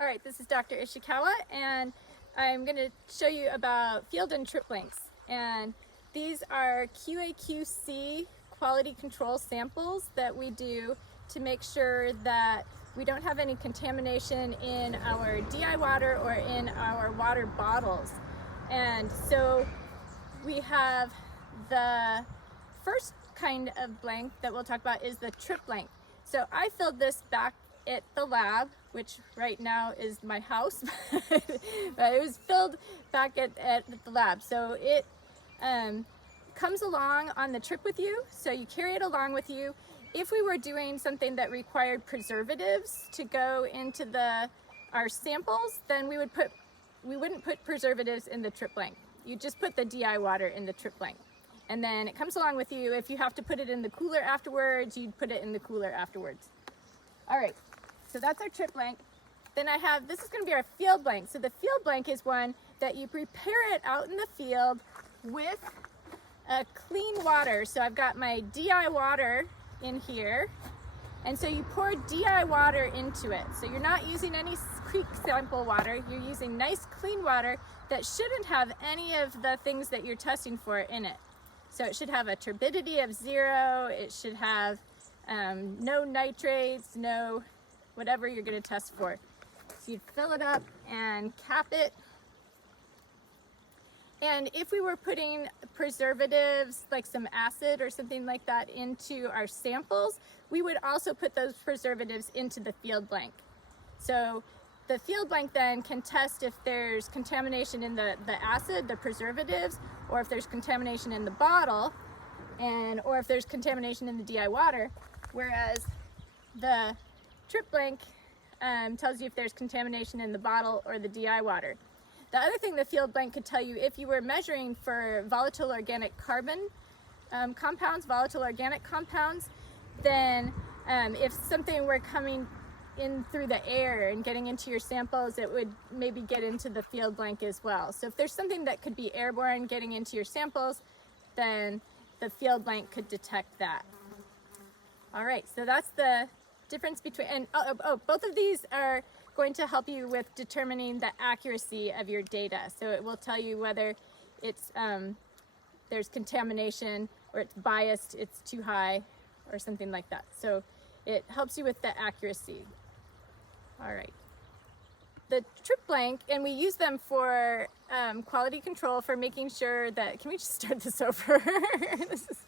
All right, this is Dr. Ishikawa, and I'm going to show you about field and trip blanks. And these are QA/QC quality control samples that we do to make sure that we don't have any contamination in our DI water or in our water bottles. And so we have the first kind of blank that we'll talk about is the trip blank. So I filled this back at the lab, which right now is my house, but it was filled back at the lab. So it comes along on the trip with you, so you carry it along with you. If we were doing something that required preservatives to go into our samples, then we wouldn't put preservatives in the trip blank. You just put the DI water in the trip blank. And then it comes along with you. If you have to put it in the cooler afterwards, you'd put it in the cooler afterwards. All right, so that's our trip blank. Then this is gonna be our field blank. So the field blank is one that you prepare it out in the field with a clean water. So I've got my DI water in here. And so you pour DI water into it. So you're not using any creek sample water, you're using nice clean water that shouldn't have any of the things that you're testing for in it. So it should have a turbidity of 0, it should have no nitrates, no whatever you're going to test for. So you'd fill it up and cap it. And if we were putting preservatives, like some acid or something like that, into our samples, we would also put those preservatives into the field blank. So the field blank then can test if there's contamination in the acid, the preservatives, or if there's contamination in the bottle, or if there's contamination in the DI water, whereas the trip blank tells you if there's contamination in the bottle or the DI water. The other thing the field blank could tell you, if you were measuring for volatile organic carbon compounds, volatile organic compounds, then if something were coming in through the air and getting into your samples, it would maybe get into the field blank as well. So if there's something that could be airborne getting into your samples, then the field blank could detect that. All right, so that's the difference between, and both of these are going to help you with determining the accuracy of your data. So it will tell you whether it's there's contamination, or it's biased, it's too high, or something like that. So it helps you with the accuracy. All right. The trip blank, and we use them for quality control, for making sure that, can we just start this over? This is